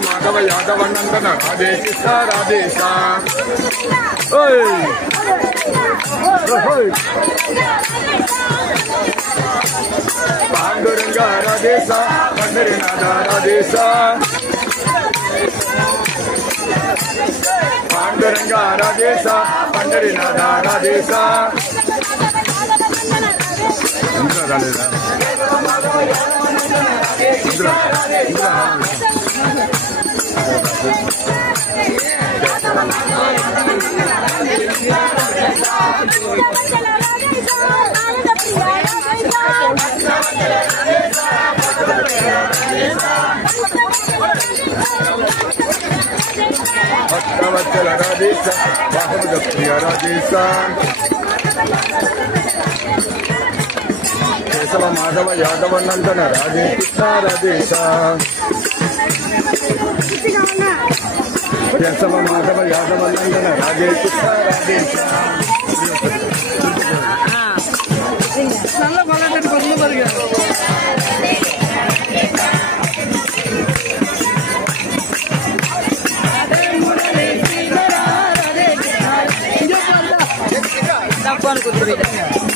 माधव यादव नंदन राधे कृष्ण राधे श्याम पांडुरंग राधे श्याम पंढरीनाथ राधे श्याम पांडुरंग राधे श्याम पंढरीनाथ राधे श्याम भक्तवत्सल राधे श्याम बाहुबल प्रिय राधे श्याम केशव माधव यादव नंदन राधे कृष्ण राधे श्याम केशव माधव यादव नंदन राधे कृष्ण राधे श्याम Dapat